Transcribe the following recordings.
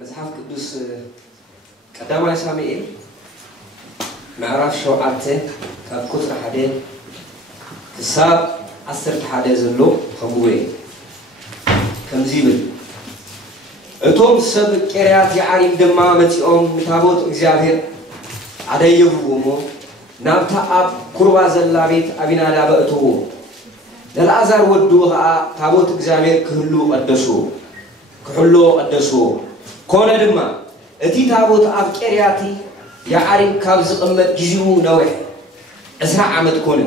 مصحف قدوس قدامى سامعين معرف شو عته كاب كتر حدين كساب عصرت حدا زلو خموي كم زيبل اتوم سب قريات يعريم دما متيوم متابوت እግዚአብሔር አደየውሞ ናብታ አብ ኩርባ ዘላ ቤት አቢናዳ በእቱ ለላዛር ወዱ ታቦት እግዚአብሔር ክህሉ ቀደሱ ክህሉ ቀደሱ ኮነ ድማ እቲ ታቦት አብ ቀሪያቲ ያዓሪም ካብ ዝቅመጥ ግዚኡ ነውሕ 10 ዓመት ኮነ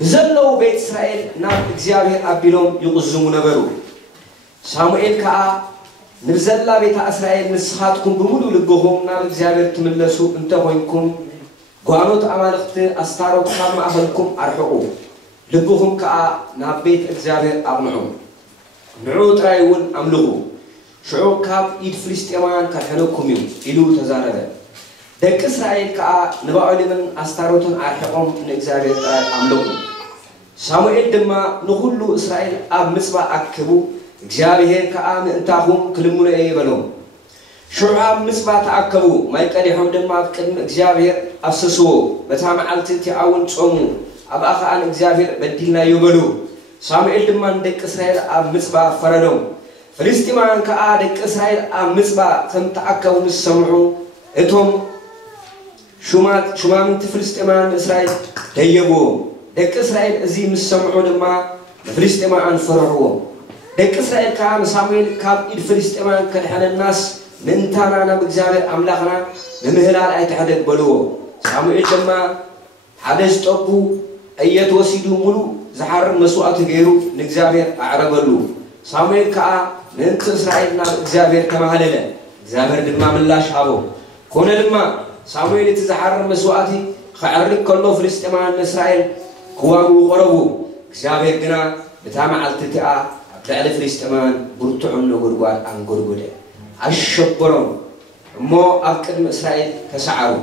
بزلوا بيت إسرائيل ناب إخزيابير أبيلهم يقزموا نبرو ساموئيل كا نبزلا بيت إسرائيل نسخاتكم بمولو لبهم ناب إخزيابير تملسوا انتهوينكم قوانوت أمالخت أستاروت خام أهلكم أرحقوا لبهم كا ناب بيت إخزيابير أغنعوا نعود رايون أملغوا شعوب كاب إيد فلسطيمان كالحنوكم يوم إلو تزارده دك إسرائيل كا نبأولي من أستاروتن أرحقهم نإخزيابير أملغوا ساموئيل دما نخلو إسرائيل أب مصبع أكبو إخزيابير كأم انتاهم كلمون أيبالهم شعب مصبع تأكبو ما يكاليهم دما بكلم إخزيابير أفسسو بتعمل عالتي تعاون تصومو أب أخا عن إخزيابير بديلنا يبالو ساموئيل دما دك إسرائيل أب مصبع فردهم فلسطيمان كأ دك إسرائيل أب مصبع تأكبو نسمعو إتهم شمامنت فلسطيمان إسرائيل ديبو دك إسرائيل أزي مسمعو لما فلسطيمان فرعوه دك إسرائيل كام سامويل كاب إد فلسطيمان كالحال الناس ننتانا بإخزيابير أملاخنا نمهلال أي تحدث بلوه سامويل لما حدث طبو أيات وسيدو ملو زحر مسوعة غيرو نإخزيابير أعربلو سامويل كا ننت إسرائيل بإخزيابير كما هلله إخزيابير دما من لا شابو كون لما سامويل تزحر مسوعتي خعرك كله فلسطيمان إسرائيل كوانو قربو إخزيابير قنا بتامع التتاء تعال فلسطيمان برتعون نغرغار عن غرغده أشبرهم مو أفكر إسرائيل كسعرو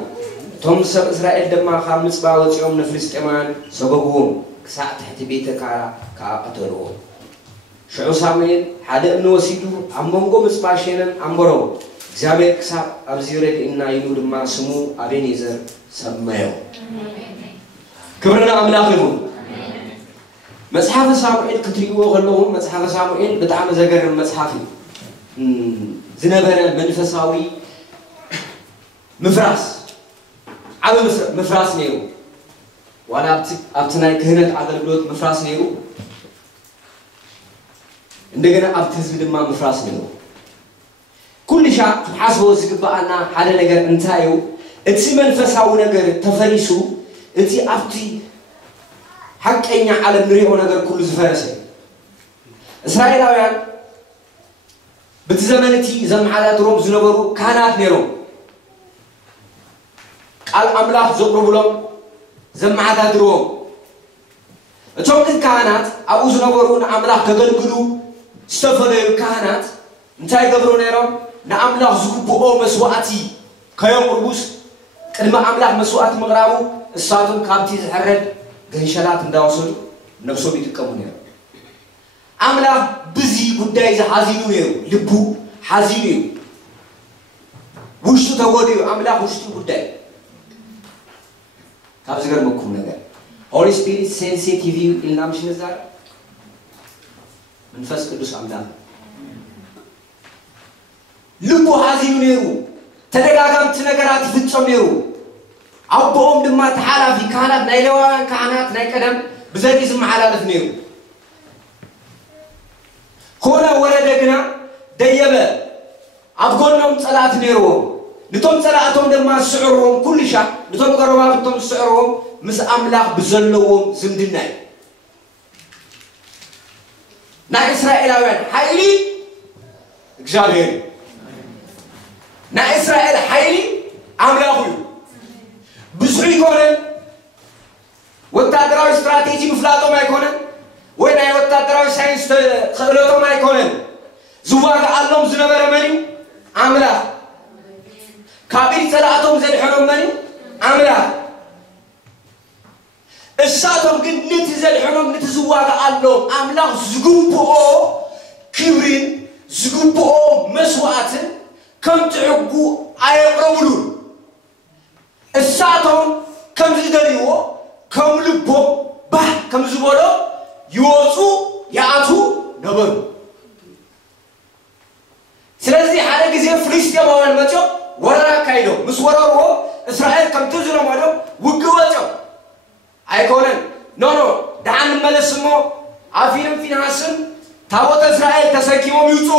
توم سب إسرائيل دما خامس باوت يوم نفلسطيمان سببهم كساعة تحت بيتك كأترو شعو سامين حدا إنه وسيدو أمونغو مسباشينن أمبرو إخزيابير كساب أبزيرد إنا ينو دما سمو أبينيزر سميو كبرنا أملاخهم مصحف ساموئيل كتريقوا غلوهم مصحف ساموئيل بتعام زجر المصحفي زنبرة منفساوي مفراس عمل مفراس نيرو وانا ابتناي كهنت عقلبلوت مفراس نيرو عندنا ابتزب دما مفراس نيرو كل شيء حسبوا زقبانا حدا ነገር انتايو اتي منفساو ነገር تفريسو اتي ابتي حقኛ ዓለም ንሪኦ ነገር ኩሉ ዝፈረሰ እስራኤላውያን በተዘመነቲ ዘመዓዳድሮም ዝነበሩ ካህናት ነይሮም ቃል አምላክ ዘቅርብሎም ዘመዓዳድሮም እቶም ካህናት አቡ ዝነበሩ አምላክ ከገልግሉ ዝተፈለዩ ካህናት እንታይ ገብሩ ነይሮም ንአምላክ ዝግብኦ መስዋዕቲ ከየቅርቡስ ቅድመ አምላክ መስዋዕት ምቅራቡ እሳቶም ካብቲ ዝሕረድ ገንሸላት እንዳወሰዱ ነፍሶም ይጥቀሙ ነበር አምላክ ብዙ ጉዳይ ዘሐዚኑ ነው ልቡ ሐዚኑ ውሽጡ ተወዲው አምላክ ውሽጡ ጉዳይ ካብዝ ገርመኩም ነገር ሆሊ ስፒሪት ሴንሲቲቭ ኢልናምሽ ነዛር መንፈስ ቅዱስ አምላክ ልቡ ሐዚኑ ነው ተደጋጋምት ነገራት ይፈጸም ነው أبوهم دم تحالا في كانت نايلوان كانت نايكدم بزاف اسم حلالف نيو خونا وردقنا ديبه أبقولهم صلاة نيرو نتوم صلاتهم دم سعرهم كل شيء نتوم قرباتهم سعرهم مس أملاك بزلوهم زمدنا نا إسرائيلاوين حيلي إخزيابير نا إسرائيل حيلي أملاكو بزحي كونن وتادراوي استراتيجي مفلاطو ما يكونن وين اي وتادراوي ساينس خلوتو ما يكونن زواج علم زنبر مني عملا كابير صلاتهم زي حنم مني عملا الساتهم قد نتزل حنم نتزواج علم عملا زغوبو كبرين ዝግብኦ መስዋዕትን ከም ትዕጉ ኣየቕረቡሉን እሳቶም ከም ዝደልይዎ ከም ልቦም ባህ ከም ዝበሎ ይወፁ ይኣቱ ነበሩ ስለዚህ ሓደ ግዜ ፍልስጤማውያን መጥተው ወረራ ካይደው ምስ ወረርዎ እስራኤል ከም ትዝለመደው ውግወቸው ኣይኮነን ኖ ዳን መለስሞ አፊንም ፊናስን ታቦት እስራኤል ተሰኪሞም ይውጡ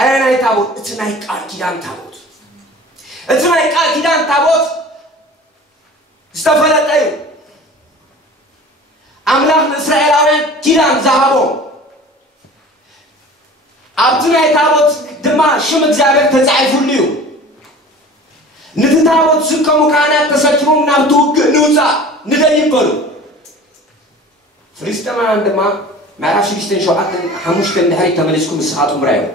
አይናይ ታቦት እትናይ ቃል ኪዳን ታቦት ዝተፈለጠዩ አምላክ እስራኤላውያን ኪዳን ዛሃቦ አብትናይ ታቦት ድማ ሽም እግዚአብሔር ተጻይፉልዩ ንታቦት ዝከሙ ካህናት ተሰኪሞም ናብቱ ንውፃ ንደይበሉ ፍልስጤማውያን ድማ معرفش بيشتن شو عطن حموشتن دحري تملسكم الساعاتهم رايو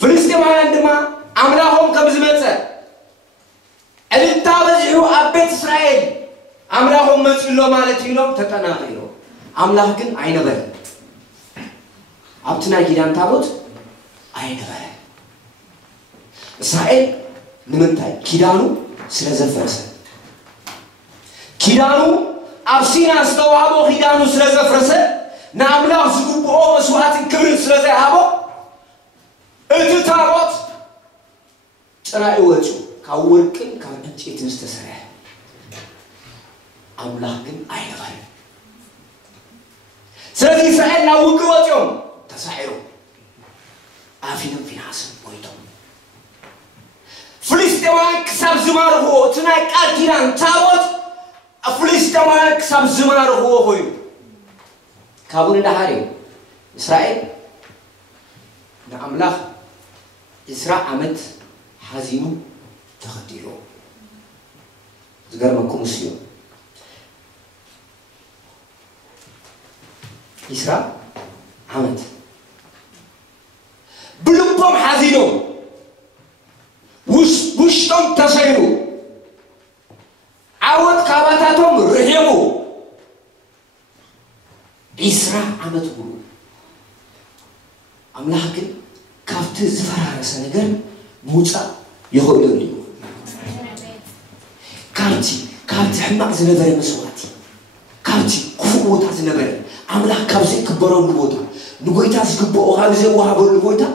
فلسطينيين عندما عملاهم كبزمته التابزعوا أبيت إسرائيل عملاهم مسئلو مالتينهم تتناغيرو عملاه كن عين بره عبتنا كيدان تابوت عين بره إسرائيل نمنتاي كيدانو سلزفرسه كيدانو أبسينا استوعبوا كيدانو سلزفرسه نعمله زقوبه مسوات كبر سلزة هابو التتابط ترى وجهه كوركن كانت يتنستسرع أملاكن أيضا سلزة إسرائيل ناوك وجههم تسحروا أفينهم في حسن بويتهم فلسطين كسب زماره تناي كاتيران تابط فلسطين كسب زماره هوي كابون دهاري إسرائيل نعمله إسراء عمد حزينو تخديرو زغر مكم سيو إسراء عمد بلوبهم حزينو وشتم تسيرو عود كاباتاتهم رحيمو إسراء عمد قلو أملاكن كافت زفرار سنجر موسى يهولو ليو كافت حماق زنبري مسواتي كافت كفوتا زنبري أملاك كافزي كبرون نبوتا نبويتا زكبو أغابزي وهابو نبويتا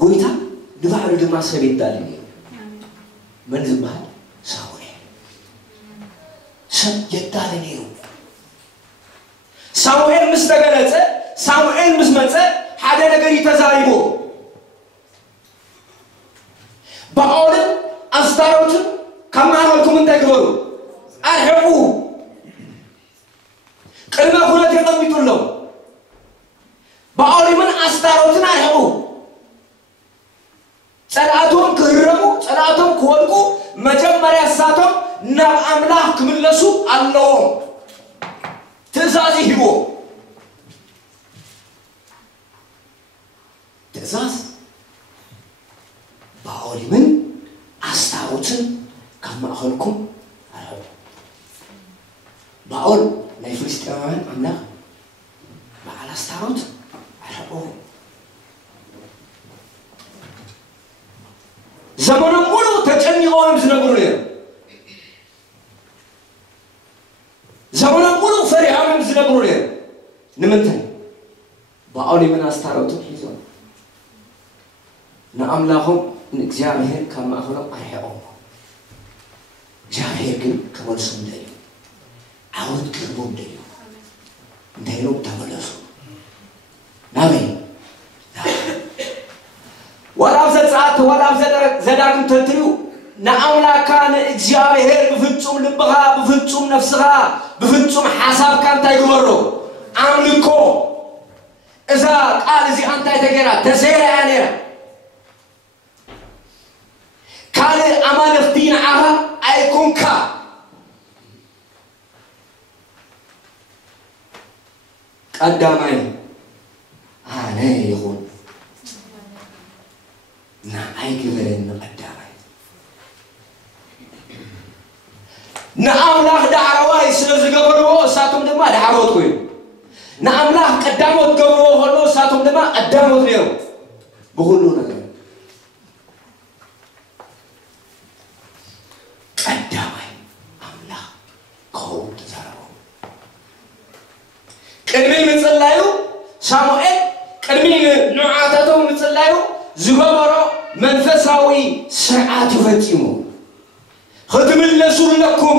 بويتا نبعلو دما سبيت دالي من زبال سب يدالي نيرو ساموئيل مستغلته ساموئيل مسمته حدا ነገር ይተዛይቦ ባኦልን አስታሮትን ከማህልኩም እንተግበሩ አርህቡ ቅድመ ሁለት የጠብጡለው ባኦልን አስታሮትን አርህቡ ጸላቶም ክህረሙ ጸላቶም ከወልቁ መጀመሪያ ሳቶም ናብ አምላክ ክምለሱ አለው تزاز هو تزاز باولي من أستاروتن كما أخلكم باول لا يفلسطين أملاك ما على أستاروت أرحبوه زمان مولو تجني أولم زنقولي زمان مولو فريحان زنقولي نمنتني باولي من أستاروتن حيزون نعملهم نجامعهم كما أخلهم أرحبوه جامعهم كمان سندري عود كربون دريو دينو تملسو نامي ولا بزات ولا زداكم تنتريو نعملا كان إجابه بفتوم لبها بفتوم نفسها بفتوم حساب كان تيجمرو عملكو إذا قال زي أنت تجرا تسير عليها كان أمان الدين عها أيكون كا قدامي أنا يقول نا أيكبرن قدامي نعمله دعوة يسلز قبره ساتم دما دعوة كوي نعمله قدامه قبره هلو ساتم دما قدامه نيرو بقولوا نجار قدامي أملا كون تزارو كرمي متصلايو ساموئيل كرمي نوعاتاتو متصلايو زغبرو منفساوي سرعات يفتيمو خدم اللسول لكم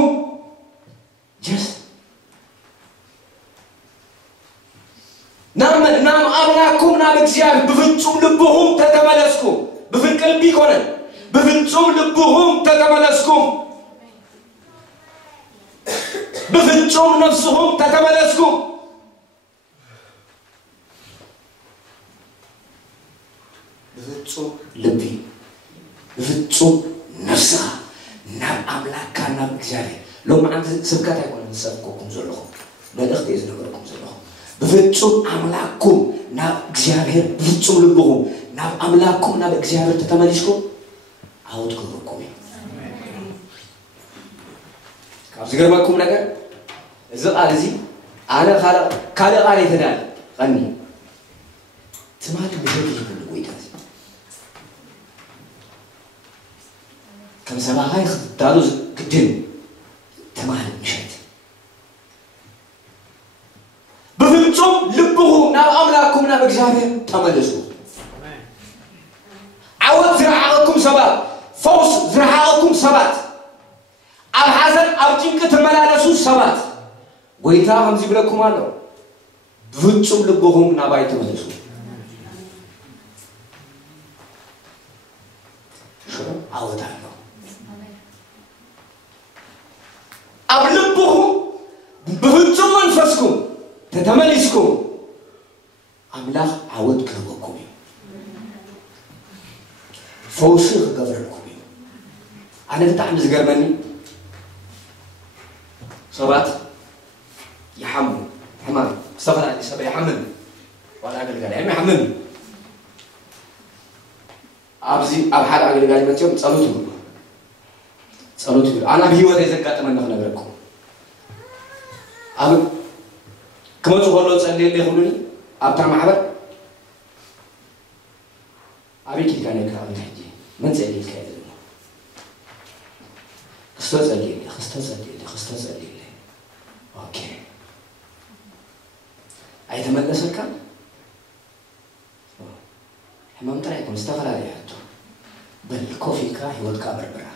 جس نام أبناكم نام اكزيار بفنتم لبهم تتملسكم بفن قلبي كونن بفنتم لبهم تتملسكم بفنتم نفسهم تتملسكم بفنتم لبي بفنتم نفسها نام أملاك نام اكزيار لو ما عند سبكات يكون نسبكم زلهم لا تختيز نقولكم زلهم بفنتم أملاكم ناب እግዚአብሔር ፍጹም ልብኩም ናብ አምላኩም ናብ እግዚአብሔር ተተመልሽኩም አውጥኩኩም ካብ ዝገርመኩም ነገር እዚ ቃል እዚ አነ ካለ ቃል ይተዳል ቀኒ ትማል ልጅ ይፈልጉ ይታዝ ከም ሰባሃይ ዳሉ ግድን ትማል ምሽት بفنتم لبهم ناب أملاكم ناب إجابة تملسوا عود زرعكم سبات فوس زرعكم سبات الحسن أبجيك تملسوا سبات ويتا هم زبلكم الله بفنتم لبهم ناب تملسوا شو عود عنه أبلبهم بفنتم منفسكم تتملسكم أملاح عود كربكم فوسخ قبركم أنا تتعمل زقربني صبات يحمل حمام صبر على سبع يحمل ولا أقل قال يا يحمل أبزي أبحر أقل قال ما تيوم صلوتي أنا بيوت إذا كنت من نغنبركم أبو كما تقولون تصلي اللي يقولوني أبتع معبر أبيك كان يكرهني حجي من تصلي الكائن خستو تصلي لي أوكي أي تملس الكام حمام ترايكم استغل عليها بل كوفي كاهي والكابر برا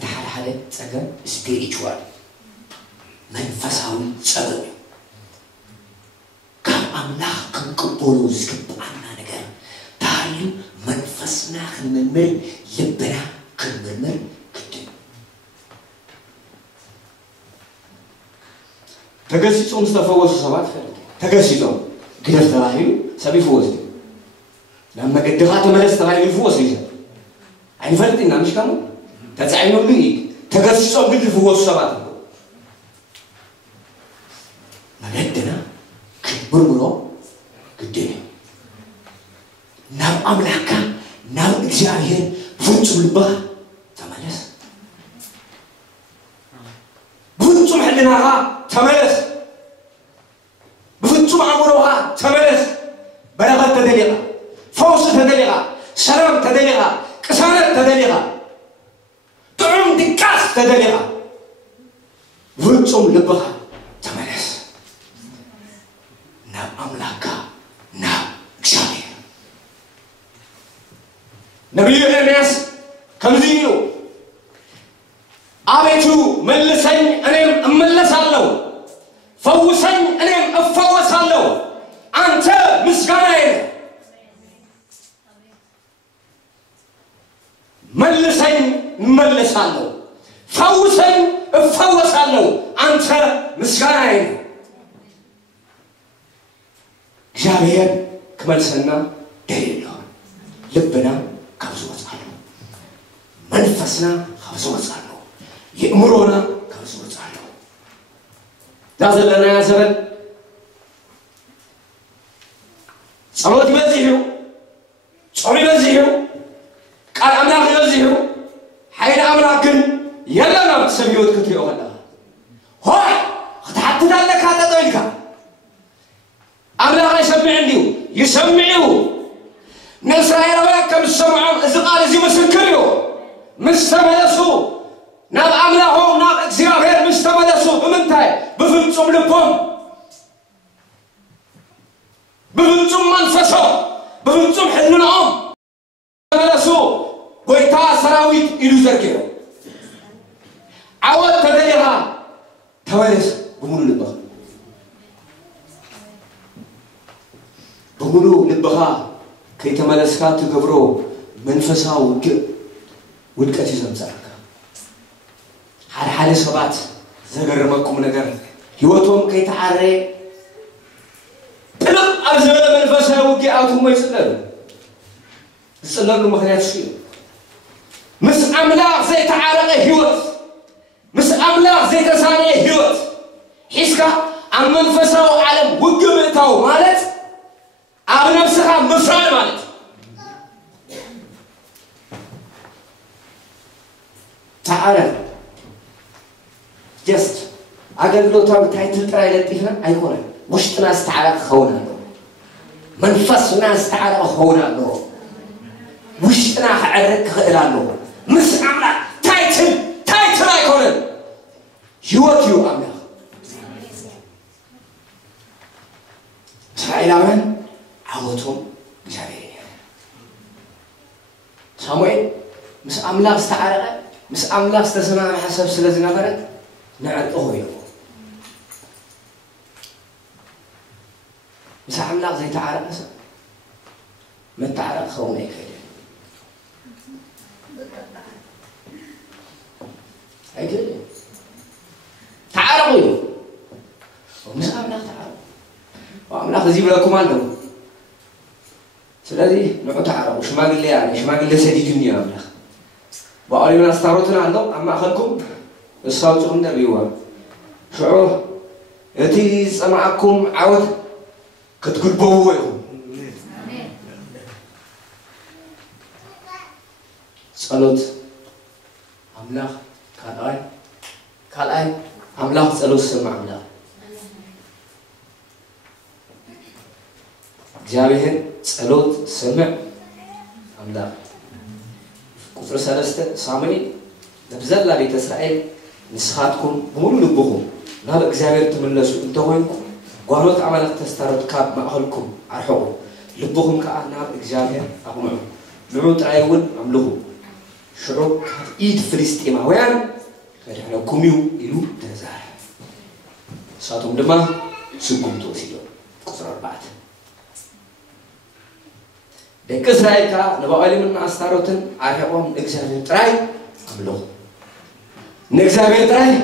تحال حالة تسجل spiritual منفساوي سبب كم أملاك كم كبولو زكب عنا نجار تعالو منفسنا خنمر لبنا خنمر كده تجسيسهم استفوزوا سبات خير تجسيسهم قدر تراهيو سبي فوزي لما قدرات ملس تراهيو فوزي يعني فلتنا مش كانوا تزعينوا لي تجسسوا قدر فوزوا سبات مجدنا كبرمرو قديه نام أملاكا نام إجابير فنتم لبها تملس فنتم حلناها تملس بفنتم عمروها تملس بلغت تدليغا فوز تدليغا سلام تدليغا كسانة تدليغا طعم دكاس تدليغا فنتم لبها تملس ناب أملاكا ناب إجابير نبي إرمياس كم ذينو أبيتو ملسن أنا ملس الله فوسن أنا أفوس الله أنت مسكين ملسن ملس الله فوسن أفوس الله أنت مسكين جابير كمل سنة دليله لبنا كبزوات عنه منفسنا كبزوات عنه يأمرنا كبزوات عنه لازم لنا يا زبل صلوات يبزيه صوم يبزيه قال أملاك يبزيه حين أملاك يلا سبيوت كتري أغلى هاي تحدد لك هذا ذلك أملاك يسمعني يسمعوا نسرائيل كم سمعوا إذا قال زي مسكريو مستملسوا ناب أملاهم ناب إخزيابير مستملسوا بمنتهي بفنتم لكم بفنتم منفسهم بفنتم حلنهم مستملسوا ويتا سراويت إلو زرقيو عوض تدليها تملس بمولو لبخ بمولو لبخا كي تملسكا تقبرو منفسها ودكتي زمزارك حال سبات زغرمكم ነገር ህይወቶም ከይተዓረ ጥልቅ አብዘለ መንፈሳዊ ውጊያቱም ይጽለሉ ምክንያት እሱ ምስ አምላክ ዘይተዓረቀ ህይወት ምስ አምላክ ዘይተሳነ ህይወት ሒስካ አብ መንፈሳዊ ዓለም ውግምታው ማለት አብ ነፍስኻ ምፍራድ ማለት تعرف just አገልግሎታው ታይትል ጥራ ይለጥፍና አይቆረም ውሽጥና አስተዓረቅ ሆናለሁ መንፈስና አስተዓረቅ ሆናለሁ ውሽጥና አረክ ኸላለሁ ምስ አምላክ ታይትል አይቆረም ህይወት ይው አምላክ እስራኤላውያን አወቶም እግዚአብሔር ሳሙኤል ምስ አምላክ አስተዓረቀ مس أملاك استسمع حسب سلسلة فرد نعرف أهويه مس أملاك زي تعرف ما تعرف خونه كده هاي كده تعرفوا مس أملاك تعرف وأملاك زي بلاكم عنده سلسلة نوع تعرف وش ما قل لي يعني وش ما قل لي سدي الدنيا أملاك بقولي من استعرضنا عندهم أما أخذكم الصوت عند بيوا شعور يتي سمعكم عود كتقول بوهم صلوت أملاك كالآي أملاك صلوت سمع أملاك جابهن صلوت سمع أملاك كفر سلسته سامري نبذل بيت إسرائيل نسخاتكم بمولو لبهم نهار إخزابير تملسوا انتوينكم قالوت عملك تستارد كاب مأهلكم عرحوه لبهم كأه نهار إخزابير أقمعوا نعود عيون عملوه شعوب إيد فلسطيماويان كده كوميو إلو تنزار ساتهم دما سكم توسيلو كفر أربعة دك إسرائيل كا نبأ من أستاروتن عرفهم إخزابير تراي عملوه نخزابير تراي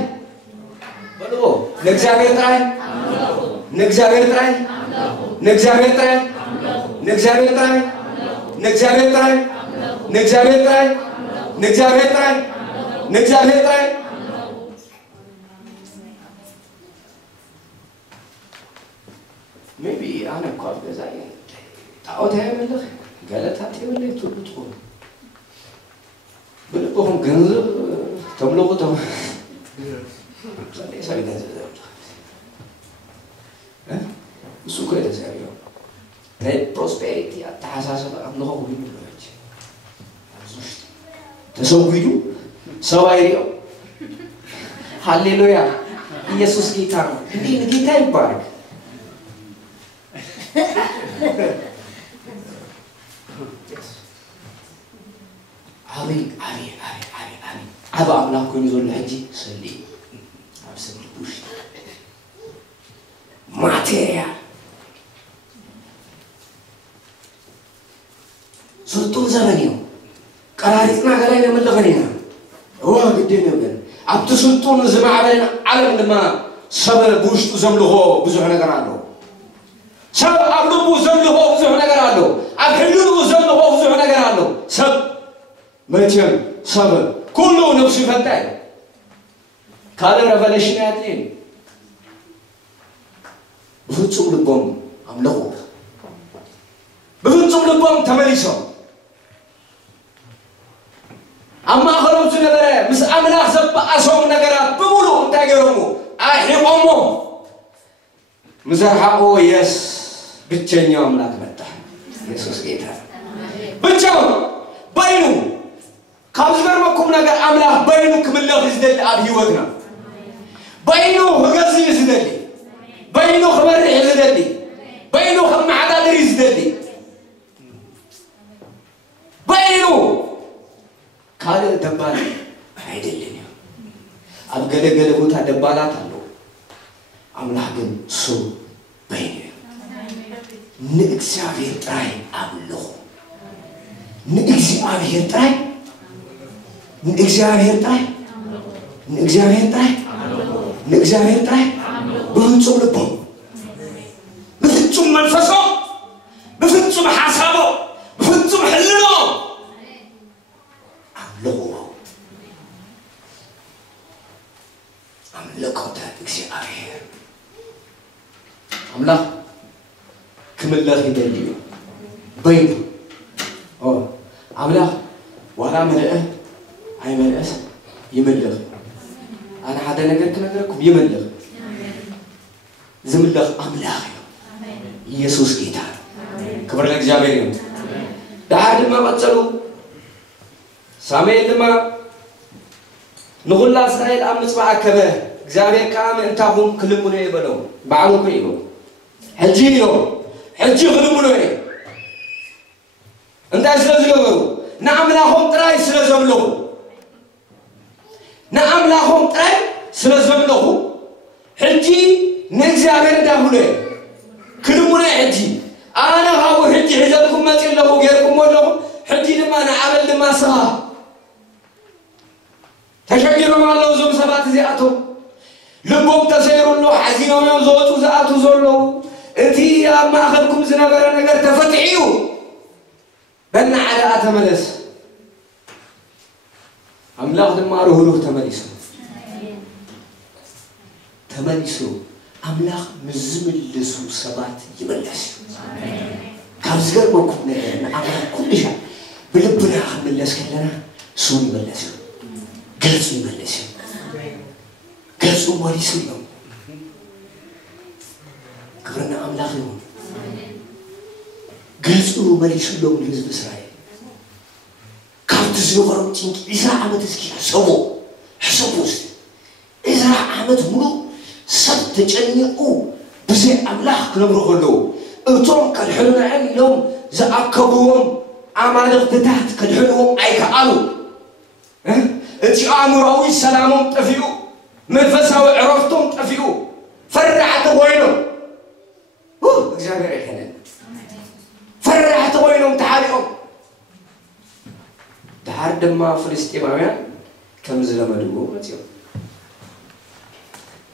بلو نخزابير تراي نخزابير تراي نخزابير تراي نخزابير تراي نخزابير تراي نخزابير تراي نخزابير تراي نخزابير تراي maybe أنا كواب جزائي تعود هاي من الأخ قالت هاتي ولا يتوبتون بلقهم جنزب تملقوا تم صلي جنزب ها وسوق هذا سعيه هاي prosperity أتحسس أنه هو من الوجه تسوقيدو سوايريو هاليلويا يسوع كيتان دين كيتان يبارك آمين آمين آمين آمين آمين أبا أملاكم يزول الحجي صلي أبسم البوش ماتيريال سلطون زمنيو قرارتنا قلنا من لغنينا هو قدينا بن عبد سلطون زمان علم لما سبب بوش زمله بزح نقرانه سب أبلو زمله بزح نقرانه أكلو زمله بزح نقرانه سب متيم سبب كله نفسي فتاي كذا ريفليشن ياتين بفتصم لبهم أملكوا بفتصم لبهم تمليسهم أما خلوا تنقرأ مس أملاك زب أسوم نقرأ بقولوا تاجرهم أحرقهم مزرعوا يس ብቸኛው አምላክ መጣ ኢየሱስ ጌታ ብቻው ባይኑ ካብዝገርመኩም ነገር አምላክ ባይኑ ክምለኽ ዝደል ኣብ ህይወትና ባይኑ ህገዝ ዝደል ባይኑ خبر ዝደል ባይኑ ከመዓዳድር ዝደል ባይኑ ካለ ደባል አይደለም ኣብ ገለገለ ቦታ ደባላት አሉ አምላክ ግን ሱ ባይኑ ንእግዚአብሔር ጥራይ አምልኹ ንእግዚአብሔር ጥራይ ንእግዚአብሔር ጥራይ ንእግዚአብሔር ጥራይ ንእግዚአብሔር ጥራይ በፍጹም ልቦ በፍጹም መንፈሶ በፍጹም ሐሳቦ በፍጹም ህልኖ አምልኹ አምልኮተ እግዚአብሔር አምላክ ክምለኽ ይደልዩ በይኑ አምላክ ዋላ መልአ አይመልአስ ይመልኽ أنا هذا نقدر كنقدركم يملك زملك أملاك يسوع كيتا كبر لك جابرين دعاد ما بتصلوا سامي لما نقول لا إسرائيل أمس معك كبر جابر كام أنتهم كلمونا يبلون بعضهم يبلون حجي كلمونا أنت أسلزلوا نعم لهم ترى أسلزلوا نعم لهم ترى سلزملهم حجي نجزابر داخله كلمنا حجي أنا هاو حجي حجلكم ما تلله غيركم ولا حجي لما أنا عمل لما صار تشجعوا مع الله زوم سبات زياتو لبوم تسيروا له حزينوا يوم زوجوا زياتو زولوا أنتي ما أخذكم زنابر نجار تفتحيو بنا على أتملس أملاك دم روح تمليسو أملاك مزمل لسو سبات يبلس كابزغر بكم أملاك كل شيء بلبنا خملس كلنا سو يبلس قلص يبلس قلص ماليسو يوم كبرنا أملاك يوم قلص ماليسو يوم لحزب إسرائيل تزيغرو تينك إذا عمد تسكي حسبوس إذا عمد ملو سبت جنيقو بزي أملاك نمرغ له إلتون كالحلون عن لهم زأكبوهم عمالق تتحت كالحلوهم أي كألو إنتي آمراوي سلامهم تفيقو منفساوي عرفتهم تفيقو فرعت وينهم اكزابير الحنان فرعت وينهم تعاليهم تعرض ما فلسطينيين كم زلمدوا متيو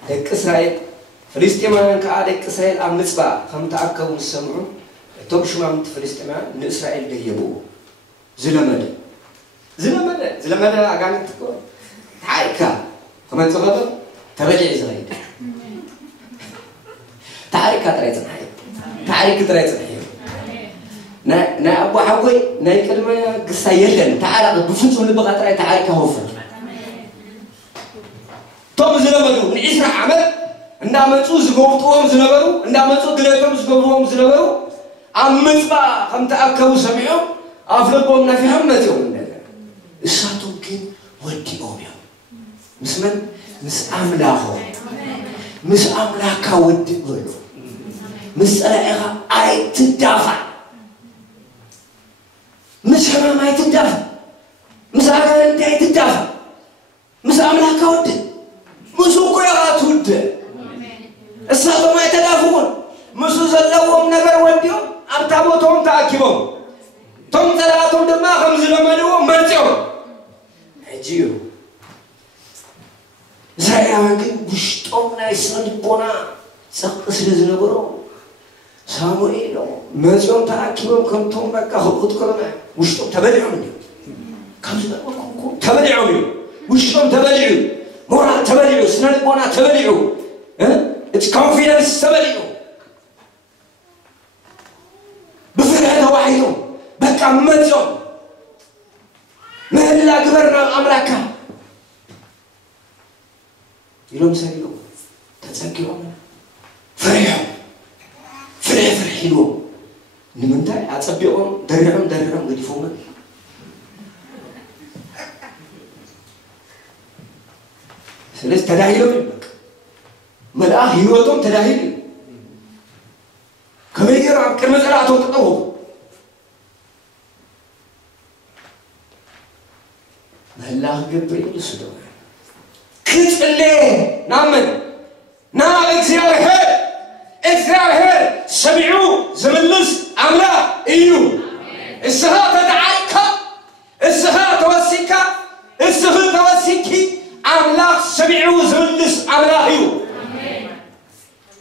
دك اسرائيل فلسطينيين كعادك اسرائيل امصبا كم تاكبوا السمعوا توم شمامت فلسطينيين لاسرائيل ديبوا زلمد اغانت كو تاريخا كما تقول تبلع اسرائيل تاريخا تريت نا أبو حوي نا كلمة قصة يلن تعال بفوتهم اللي بقى ترى تعال كهوفن توم زلمدو نعيش عمل عندما تسوز قوتهم زلمدو عندما تسوز قلتهم زقبرهم زلمدو عمت بقى هم تأكلوا سمعهم أفلقهم نفيهم متيهم الشاطر كين ودي أميهم مسمن مس أملاهم مس أملاكا ودي بلو مس ألاقيها أي تدافع مش كمان ما يتدافع مش عارف أنت يتدافع مش أملاك ود مش هو كيا ود الصعب ما يتدافعون مش زلهم نجار وديهم أبتابوتهم تأكيبهم توم ثلاثهم دماغهم زلمانهم مرتهم هجيو زي عندي بشتوم نايسان بونا سقط سلزلبرو ساموئيل مزيون تأكيبهم كم توم بقى خبط كلامه وشتوم تبدعوا مني كم زلمكم تبدعوا مني وشتوم تبدعوا مورا تبدعوا سنان بونا تبدعوا it's confidence تبدعوا بفرحة واحدهم بقى مزيون مهلا قبرنا أملاكا يلوم سيلو تتذكرون فرحوا فرح حلو نمنتاي أتصبيهم درهم قديفهم سلست تداهيلهم ملأ هيوتهم تداهيل كم يجرب كم زرعتهم تطوه مهلا جبريل السدوان كت اللي نامن نا إكسراهر سمعوا زملس عملا إيو السها تدعيك السها توسيكا السها توسيكي عملا سمعوا زملس عملا إيو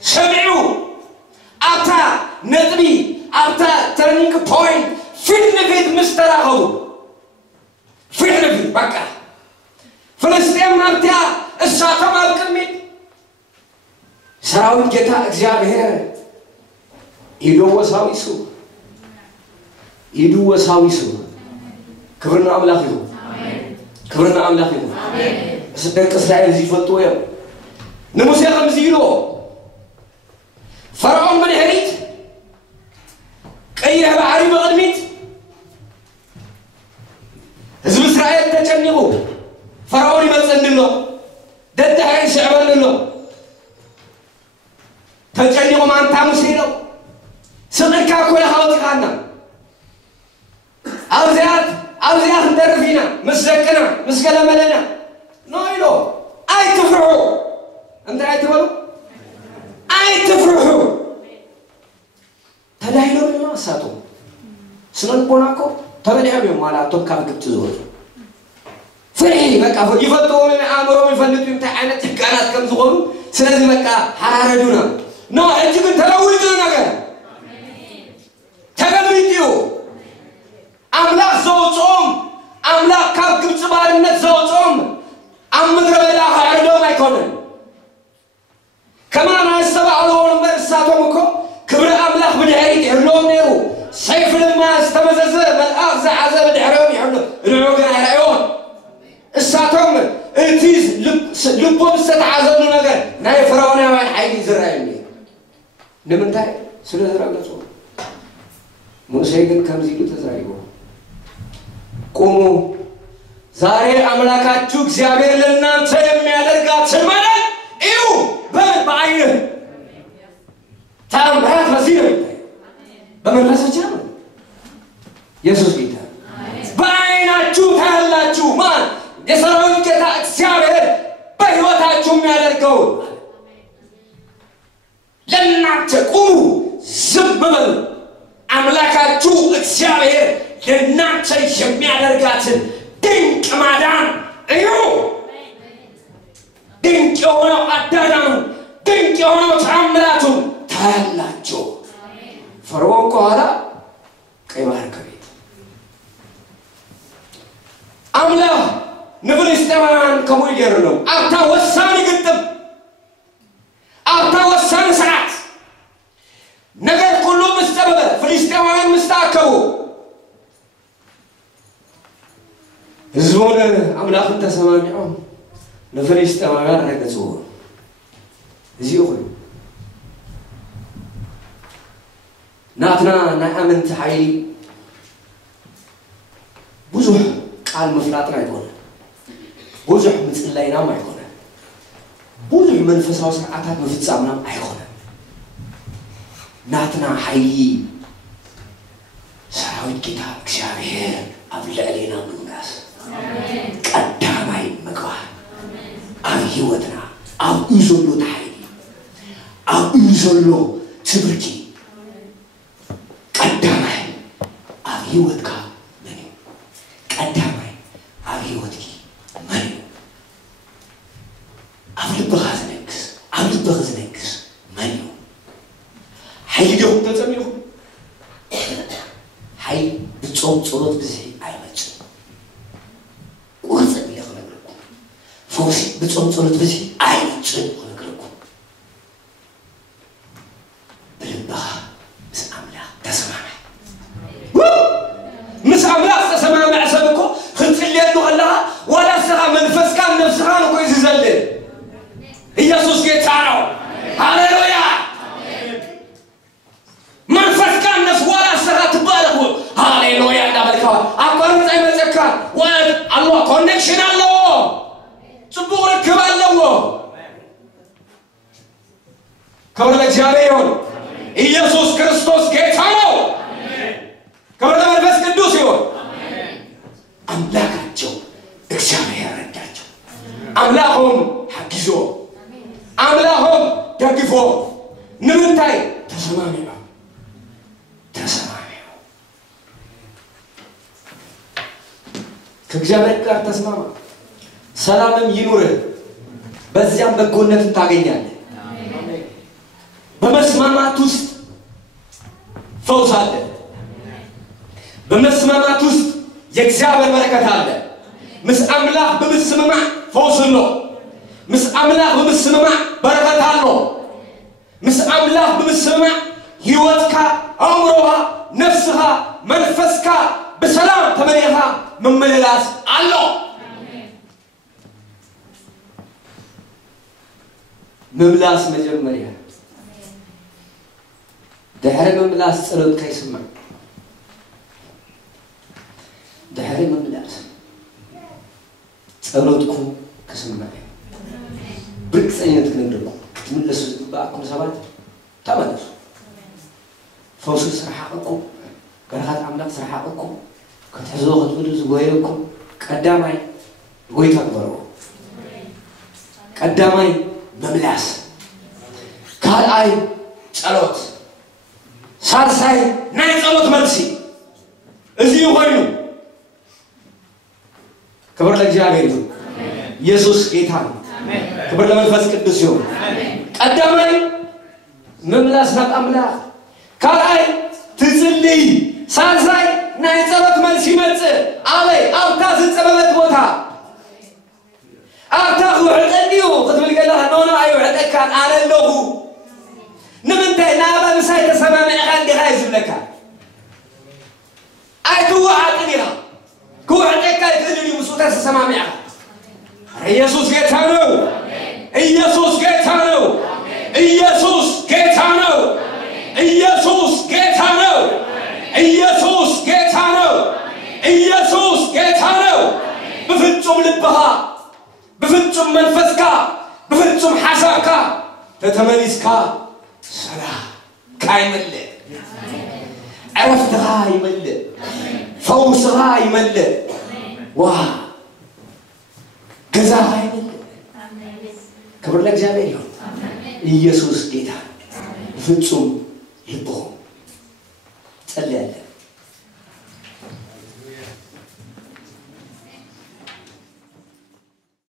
سمعوا أتا ندبي أتا turning point فين مستراهو فين بكا فلسطين مارتيا الشاطم الكميت سراوي جتا እግዚአብሔር ይዶ ወሳዊሱ ክብርና አምላክ ይሁን ክብርና አምላክ ይሁን ስደቅ እስራኤል ሲፈጡ ያ ንሙሴ ከምዚ ይሎ ፈርዖን ምን ሄሪት ቀይ ባህሪ በቅድሚት ህዝብ እስራኤል ተጨንቆ ፈርዖን ይመጽንድሎ ደደሃይ ሲዕበልሎ ተጨንቆ ማንታ ሙሴ ነው ስልካ ኮላ ሀውጥካና አውዚያት እንደርፊና መስደቅና መስከለመለና ኖይሎ አይትፍሩ እንት አይትበሉ አይትፍሩ ተዳይሎ ነው አሳቶ ስለልቦናኮ ተበዳዩ ማላቶ ካብግት ዞር ፍሬ በቃ ይፈጥሩ ምን አምሮ ይፈልጡ እንት አይነት ጋራት ከም ዝሆኑ ስለዚህ በቃ ሐራረዱና ነው እጅግ ተለውጡ ነገር ተገልብጡ አምላክ ዘውጾም አምላክ ካብግብጽ ባርነት ዘውጾም አምድረ በዳ ሐርዶ ማይኮን ከማን አስተባሉ ወንበርሳቶም እኮ ክብረ አምላክ በድህሪት ይህሎም ነሩ ሰይፍ ለማ አስተመዘዘ መልአክ ዘዓዘብ ድህረው ይሁን ለወገን አይራዮን እሳቶም እቲዝ ልቦም ስተዓዘሉ ነገር ናይ ፍራውናውያን ኃይል ይዝራይኒ ንምንታይ ስለዝራለጾ ሙሴ ግን ከምዚሉ ተዛይቦ ቆሙ ዛሬ አምላካችሁ እግዚአብሔር ለእናንተ የሚያደርጋት መዳን እዩ በአይነ ታምራት በዚህ ነው በመንፈሳችሁ ነው ኢየሱስ ጌታ በአይናችሁ ታያላችሁ ማን የሰራዊት ጌታ እግዚአብሔር በሕይወታችሁ የሚያደርገው ለእናንተ ቁሙ ዝም በሉ አምላካችሁ እግዚአብሔር ለእናንተ የሚያደርጋትን ድንቅ ማዳን እዩ ድንቅ የሆነው አዳዳኑ ድንቅ የሆነው ተአምራቱ ታያላችሁ ፈርዖን ከኋላ ቀይ ባህር ከቤት አምላክ ንፍልስጤማውያን ከሞይገር ነው አታ ወሳኝ ግጥም አታ ወሳኝ ሰዓት ነገር ሁሉ መስተበበ ፍልስጤማውያን መስተአከቡ ህዝቡን አምላክን ተሰማሚው ለፍልስጤማውያን ረገጹ እዚሁ ናትና ናአመንት ኃይሊ ብዙ ቃል መፍላጥና ይሆነ ብዙ ምጽላይና ማይሆነ ብዙ መንፈሳዊ ስርዓታት መፍጻምና አይሆነ ናትና ኃይሊ ሰራዊት ጌታ እግዚአብሔር አብለሌና ምናስ ቀዳማይ መግባር አብይወትና አብይዞሎ ኃይሊ አብይዞሎ ትብርኪ ቀዳማይ አብይወትካ ምን ቀዳማይ አብይወትኪ ምን አብልበኸዝነግስ ምን ኃይል ደው ተጸሚው ኃይል ብጾም ጸሎት ጊዜ አይመጭ ቁርጽ ይለኸነግርኩ ፎሲ ብጾም ጸሎት ጊዜ አይመጭ ሆነግርኩ ብልባ ምስአምላ ተሰማማ ምስአምላ ተሰማማ አሰብኮ ህንጽልየሉ አላ ወላ ሰራ መንፈስ ካን ነፍስኻ ነው ይዘዘል ኢየሱስ ጌታ ነው ሃሌሉያ መንፈስ الله كونكشن الله صبور ركب الله كبر لእግዚአብሔር ኢየሱስ ክርስቶስ ጌታ ነው كبر ለመንፈስ ቅዱስ ይሁን አምላካቸው እግዚአብሔር ረዳቸው አምላኩም ሐጊዞ አምላኩም ደግፎ ንምንታይ ተሰማሚ ነው ከእግዚአብሔር ጋር ተስማማ ሰላምም ይኑርህ በዚያም በጎነትን ታገኛለህ አሜን በመስማማት ውስጥ ፈውስ አለ በመስማማት ውስጥ የእግዚአብሔር በረከት አለ ምስ አምላክ በመስማማ ፈውስ ነው ምስ አምላክ በመስማማ በረከት አለ ምስ አምላክ በመስማማ ህይወትካ አእምሮካ ነፍስካ መንፈስካ በሰላም ተመሪኻ መመለላስ አለው መምላስ መጀመሪያ دحر مملاس ጸሎት ከይስማ دحر مملاس ጸሎትኩ ከስማ ብርክሰኝነት ክንደው ክትምለሱ ባኩም ሰባት ተመለሱ ፈውስ ስራሐቁ ገርሃት አምላክ ስራሐቁ ከተዘወት ብሉ ዝጎየኩ ቀዳማይ ጎይታ ተበረው ቀዳማይ መምላስ ካልአይ ጸሎት ሳርሳይ ናይ ጸሎት መልሲ እዚህ ሆይኑ ክብር ለእግዚአብሔር ይሁን ኢየሱስ ጌታ ነው አሜን ክብር ለመንፈስ ቅዱስ ይሁን አሜን ቀዳማይ መምላስ ናብ አምላክ ካልአይ ትጽልይ ሳርሳይ ናይ ጸሎት መልሲ መጽ አለይ አውታ ዝጸበበት ቦታ አውታ ወዕደዲው ክትብል ገላ ነው አይወዕደካ አለለሁ نمنتي نابا مساي تسمامي عندي هاي زبلكا اي كو عقليها كو عندك تدري مسوتا تسمامي يسوع جيتانو يسوع جيتانو يسوع جيتانو يسوع جيتانو يسوع جيتانو يسوع جيتانو بفصم لبها بفصم منفسكا بفصم حسابكا تتمليسكا سلام كايمل عرفت غاي مل فوز غاي مل واه جزا غاي مل كبر لك جابير يسوع جيتا فتصوم يبهم صلي